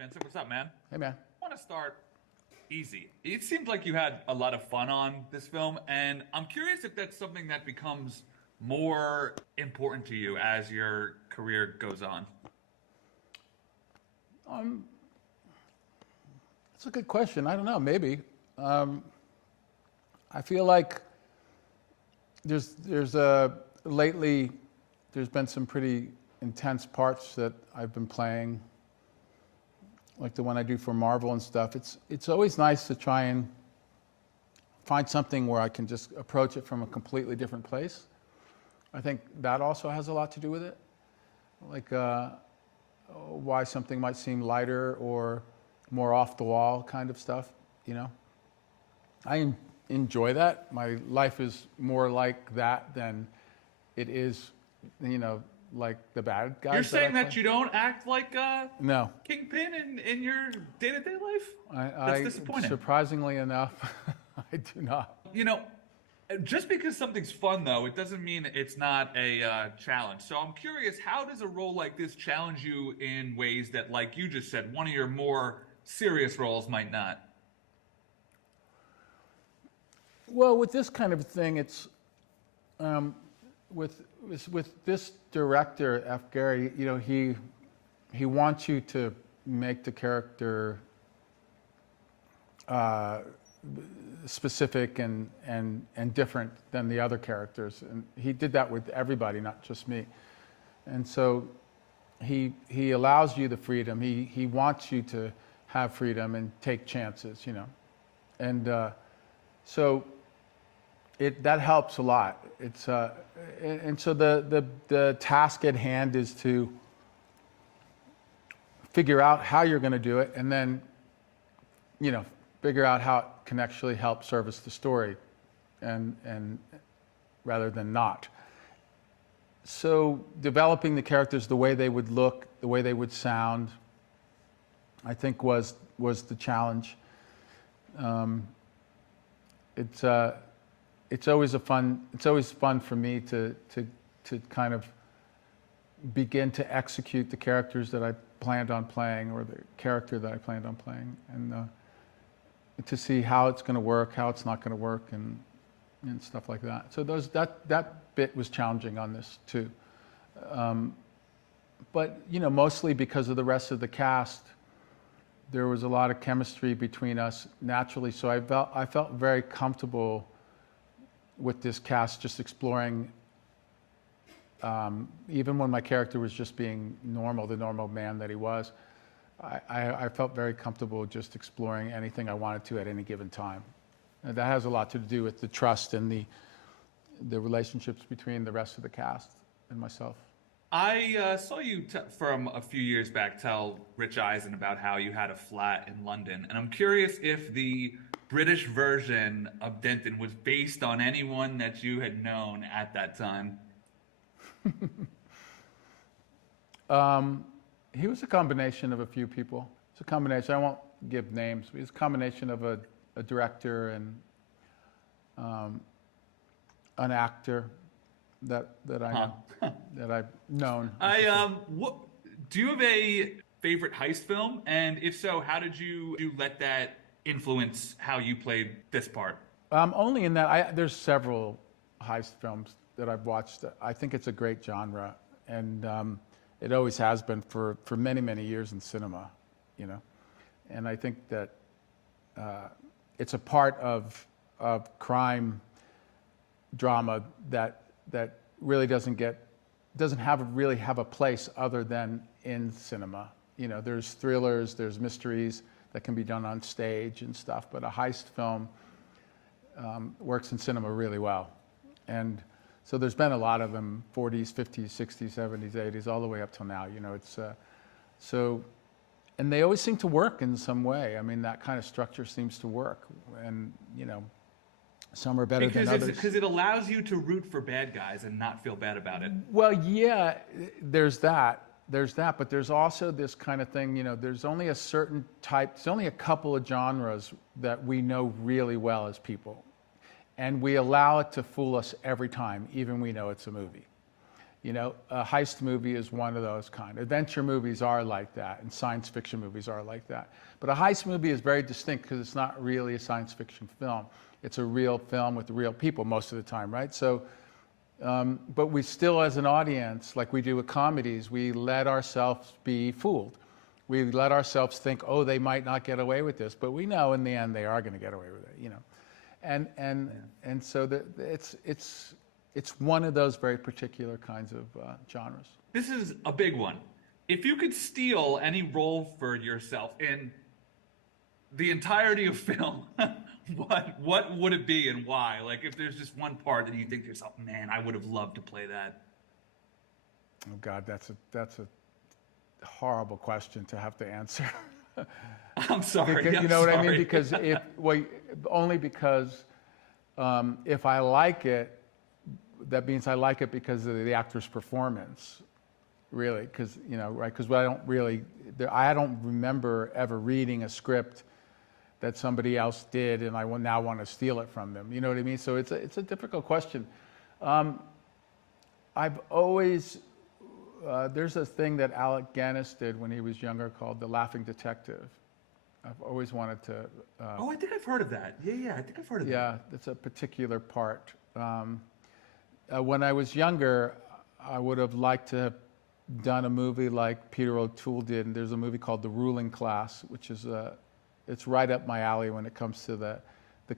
Vincent, what's up, man? Hey, man. I want to start easy. It seemed like you had a lot of fun on this film, and I'm curious if that's something that becomes more important to you as your career goes on. That's a good question. I don't know. Maybe. I feel like there's lately there's been some pretty intense parts that I've been playing, like the one I do for Marvel and stuff. It's always nice to try and find something where I can just approach it from a completely different place. I think that also has a lot to do with it, like why something might seem lighter or more off the wall kind of stuff. I enjoy that. My life is more like that than it is, like the bad guys. You're that I saying that play. you don't act like No, Kingpin in your day-to-day life? That's I disappointing. surprisingly enough, I do not. Just because something's fun, though, it doesn't mean it's not a challenge. So I'm curious, how does a role like this challenge you in ways that, like you just said, one of your more serious roles might not? Well, with this kind of thing, it's with this director, F. Gary. He wants you to make the character specific and different than the other characters, and he did that with everybody, not just me. And so he allows you the freedom. He wants you to have freedom and take chances, and so that helps a lot. It's and so the task at hand is to figure out how you're going to do it, and then figure out how it can actually help service the story, and rather than not. So developing the characters, the way they would look, the way they would sound, I think was the challenge. It's always fun for me to kind of begin to execute the characters that I planned on playing, or the character that I planned on playing, and to see how it's going to work, how it's not going to work, and stuff like that. So that bit was challenging on this too, but mostly because of the rest of the cast, there was a lot of chemistry between us naturally. So I felt very comfortable with this cast, just exploring. Even when my character was just being normal, the normal man that he was, I felt very comfortable just exploring anything I wanted to at any given time. And that has a lot to do with the trust and the relationships between the rest of the cast and myself. I saw you from a few years back tell Rich Eisen about how you had a flat in London, and I'm curious if the British version of Denton was based on anyone that you had known at that time. He was a combination of a few people. It's a combination. I won't give names. But it's a combination of a director and an actor that I know, that I've known. Do you have a favorite heist film? And if so, how did you let that influence how you played this part? Only in that there's several heist films that I've watched. I think it's a great genre, and it always has been for many, many years in cinema, And I think that it's a part of crime drama that really doesn't really have a place other than in cinema. There's thrillers, there's mysteries that can be done on stage and stuff, but a heist film works in cinema really well. And so there's been a lot of them, 40s, 50s, 60s, 70s, 80s, all the way up till now. And they always seem to work in some way. I mean, that kind of structure seems to work, and some are better than others. Because it allows you to root for bad guys and not feel bad about it. Well, yeah, there's that, but there's also this kind of thing. There's only a certain type. There's only a couple of genres that we know really well as people. And we allow it to fool us every time, even we know it's a movie. You know, a heist movie is one of those kind. Adventure movies are like that, and science fiction movies are like that. But a heist movie is very distinct because it's not really a science fiction film. It's a real film with real people most of the time, right? So, but we still, as an audience, like we do with comedies, we let ourselves be fooled. We let ourselves think, oh, they might not get away with this, but we know in the end they are going to get away with it, you know. And so it's one of those very particular kinds of genres. This is a big one. If you could steal any role for yourself in the entirety of film, what would it be and why? Like, if there's just one part that you think to yourself, man, I would have loved to play that. Oh God, that's a horrible question to have to answer. I'm sorry. Because, you know what I mean? Because only because if I like it, that means I like it because of the actor's performance, really. Because, you know, right? Because I don't remember ever reading a script that somebody else did, and I now want to steal it from them. You know what I mean? So it's a difficult question. I've always there's a thing that Alec Guinness did when he was younger called The Laughing Detective. I've always wanted to. Oh, I think I've heard of that. Yeah, I think I've heard of that. Yeah, it's a particular part. When I was younger, I would have liked to have done a movie like Peter O'Toole did, and there's a movie called The Ruling Class, which is it's right up my alley when it comes to the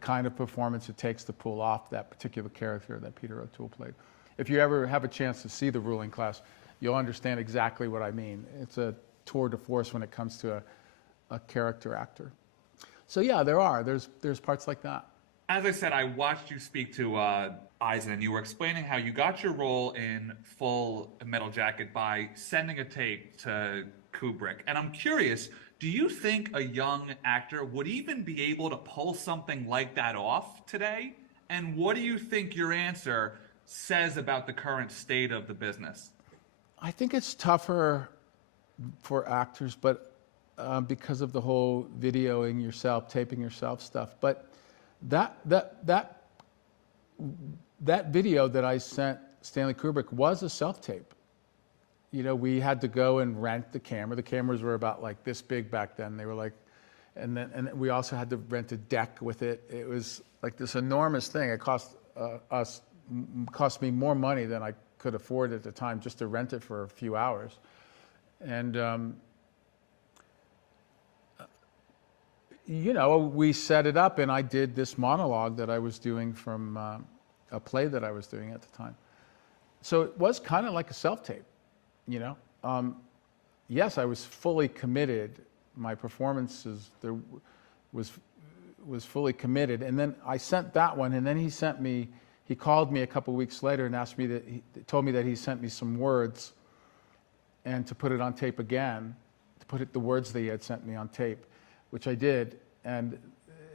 kind of performance it takes to pull off that particular character that Peter O'Toole played. If you ever have a chance to see The Ruling Class, you'll understand exactly what I mean. It's a tour de force when it comes to a character actor. So yeah, there's parts like that. As I said, I watched you speak to Eisen, and you were explaining how you got your role in Full Metal Jacket by sending a tape to Kubrick. And I'm curious, do you think a young actor would even be able to pull something like that off today? And what do you think your answer says about the current state of the business? I think it's tougher for actors, but because of the whole videoing yourself, taping yourself stuff. But that video that I sent Stanley Kubrick was a self-tape. You know, we had to go and rent the camera. The cameras were about like this big back then. They were like, and we also had to rent a deck with it. It was like this enormous thing. It cost me more money than I could afford at the time just to rent it for a few hours. And you know, we set it up, and I did this monologue that I was doing from a play that I was doing at the time. So it was kind of like a self-tape, you know. Yes, I was fully committed. My performances there was fully committed, and then I sent that one, and then he called me a couple weeks later and asked me told me that he sent me some words, and to put it on tape again, the words that he had sent me on tape, which I did. And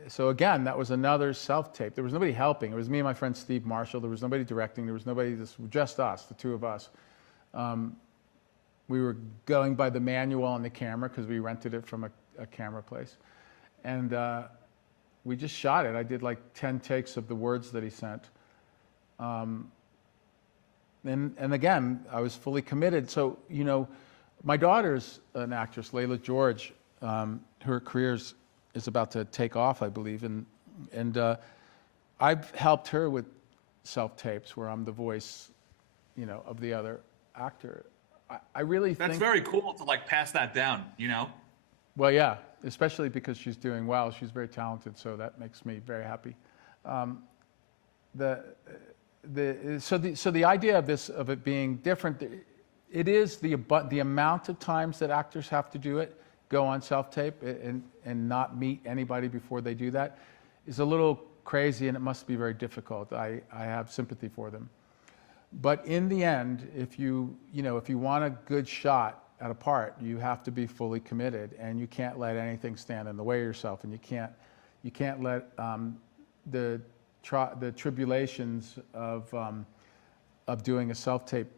so again, that was another self-tape. There was nobody helping. It was me and my friend Steve Marshall. There was nobody directing. There was nobody, just us, the two of us. We were going by the manual on the camera because we rented it from a camera place. And we just shot it. I did like 10 takes of the words that he sent. And again, I was fully committed. So, you know, my daughter's an actress, Layla George. Her career is about to take off, I believe, and I've helped her with self-tapes where I'm the voice, you know, of the other actor. I really think that's very cool to like pass that down, you know. Well, yeah, especially because she's doing well. She's very talented, so that makes me very happy. So the idea of it being different, it is the amount of times that actors have to do it, go on self-tape and not meet anybody before they do that, is a little crazy, and it must be very difficult. I have sympathy for them. But in the end, if you want a good shot at a part, you have to be fully committed, and you can't let anything stand in the way of yourself, and you can't let the tribulations of doing a self-tape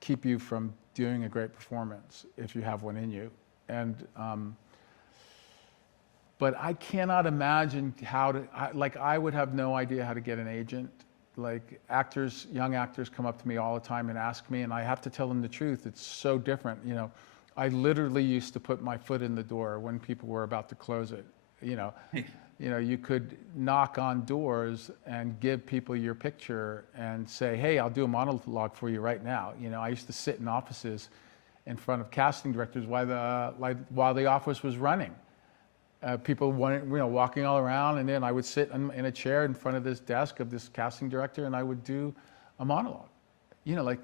keep you from doing a great performance if you have one in you. And but I cannot imagine I would have no idea how to get an agent Like actors, young actors come up to me all the time and ask me, and I have to tell them the truth. It's so different. You know, I literally used to put my foot in the door when people were about to close it. You know, you could knock on doors and give people your picture and say, hey, I'll do a monologue for you right now. You know, I used to sit in offices in front of casting directors while the office was running. People walking all around, and then I would sit in a chair in front of this desk of this casting director, and I would do a monologue. You know, like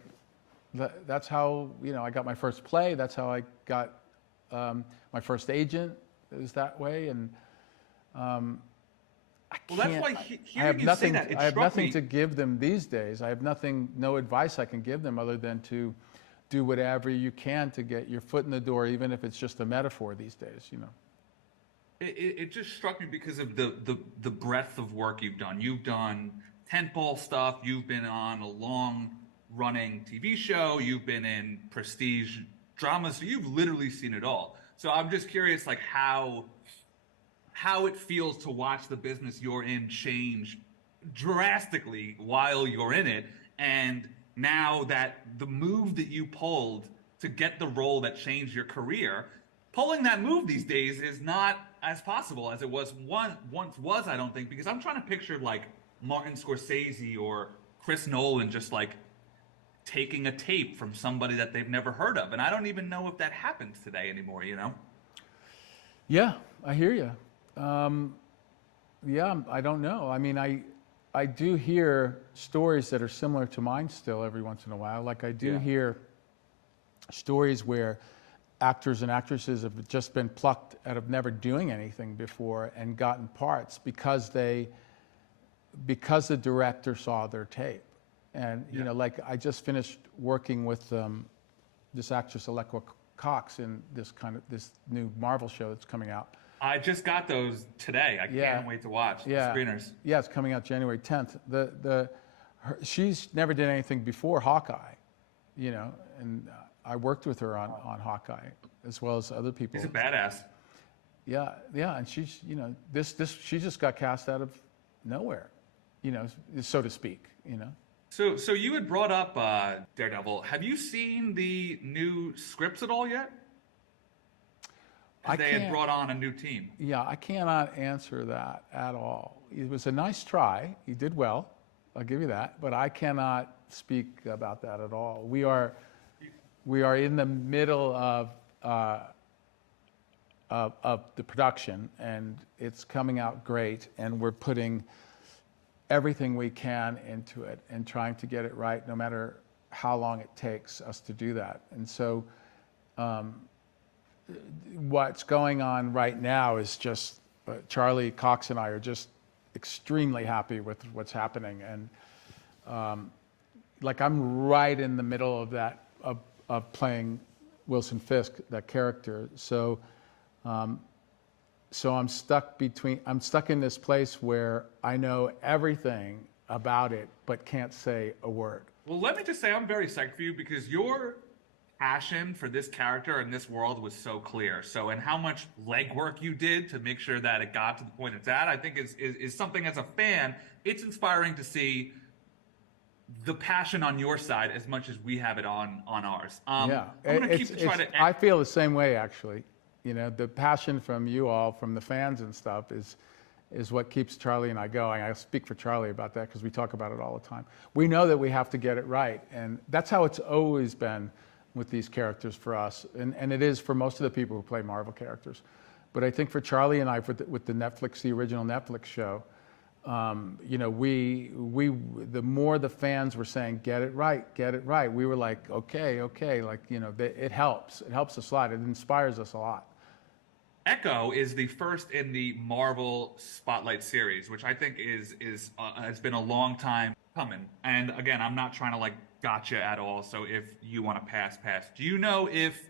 that's how I got my first play. That's how I got my first agent. It was that way, and well, that's why I have you nothing. say that, it I have struck nothing me. to give them these days. I have nothing, no advice I can give them other than to do whatever you can to get your foot in the door, even if it's just a metaphor these days. You know. It just struck me because of the breadth of work you've done. You've done tentpole stuff. You've been on a long-running TV show. You've been in prestige dramas. So you've literally seen it all. So I'm just curious, like how it feels to watch the business you're in change drastically while you're in it, and now that the move that you pulled to get the role that changed your career, pulling that move these days is not as possible as it was once was, I don't think, because I'm trying to picture like Martin Scorsese or Chris Nolan just like taking a tape from somebody that they've never heard of, and I don't even know if that happens today anymore, you know? Yeah, I hear you. Yeah, I don't know. I mean, I do hear stories that are similar to mine still every once in a while. Like I do hear stories where actors and actresses have just been plucked out of never doing anything before and gotten parts because the director saw their tape. And you know, like I just finished working with this actress Alekwa Cox in this new Marvel show that's coming out. I just got those today. I can't wait to watch the screeners. Yeah, it's coming out January 10th. She's never did anything before Hawkeye, you know, and I worked with her on Hawkeye as well as other people. She's a badass. Yeah, and she's, you know, she just got cast out of nowhere, you know, so to speak, you know. So you had brought up Daredevil. Have you seen the new scripts at all yet? They had brought on a new team. Yeah, I cannot answer that at all. It was a nice try. He did well. I'll give you that. But I cannot speak about that at all. We are in the middle of the production, and it's coming out great. And we're putting everything we can into it and trying to get it right, no matter how long it takes us to do that. And so what's going on right now is just Charlie Cox and I are just extremely happy with what's happening. And like I'm right in the middle of that, of playing Wilson Fisk, that character. So I'm stuck in this place where I know everything about it, but can't say a word. Well, let me just say I'm very psyched for you because your passion for this character and this world was so clear. So, and how much legwork you did to make sure that it got to the point it's at, I think is something as a fan, it's inspiring to see the passion on your side as much as we have it on ours. Yeah, I'm going to keep trying to. I feel the same way, actually. You know, the passion from you all, from the fans and stuff, is what keeps Charlie and I going. I speak for Charlie about that because we talk about it all the time. We know that we have to get it right, and that's how it's always been with these characters for us, and it is for most of the people who play Marvel characters. But I think for Charlie and I, with the original Netflix show, you know, the more the fans were saying, get it right, we were like, okay, like, you know, it helps us a lot. It inspires us a lot. Echo is the first in the Marvel Spotlight series, which I think has been a long time coming. And again, I'm not trying to like gotcha at all. So if you want to pass. Do you know if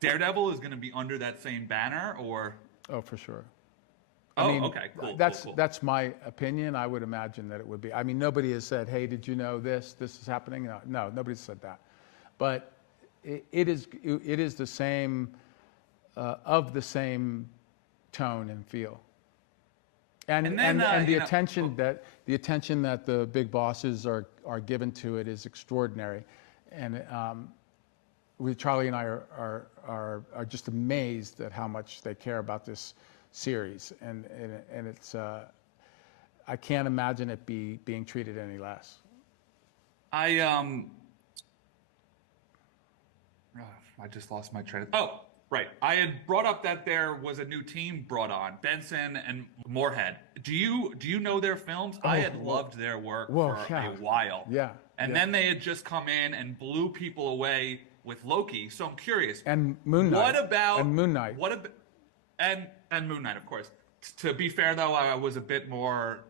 Daredevil is going to be under that same banner or? Oh, for sure. Oh, I mean, okay, cool. That's my opinion. I would imagine that it would be. I mean, nobody has said, "Hey, did you know this is happening?" No, nobody's said that. But it is the same, of the same tone and feel. And then, the attention that the big bosses are given to it is extraordinary, and Charlie and I are just amazed at how much they care about this series, and it's I can't imagine it being treated any less. I just lost my train. Oh, right. I had brought up that there was a new team brought on, Benson and Moorhead. Do you know their films? I had loved their work for a while. Yeah. And then they had just come in and blew people away with Loki. So I'm curious. And Moon Knight. What about Moon Knight? and Moon Knight, of course. To be fair, though, I was a bit more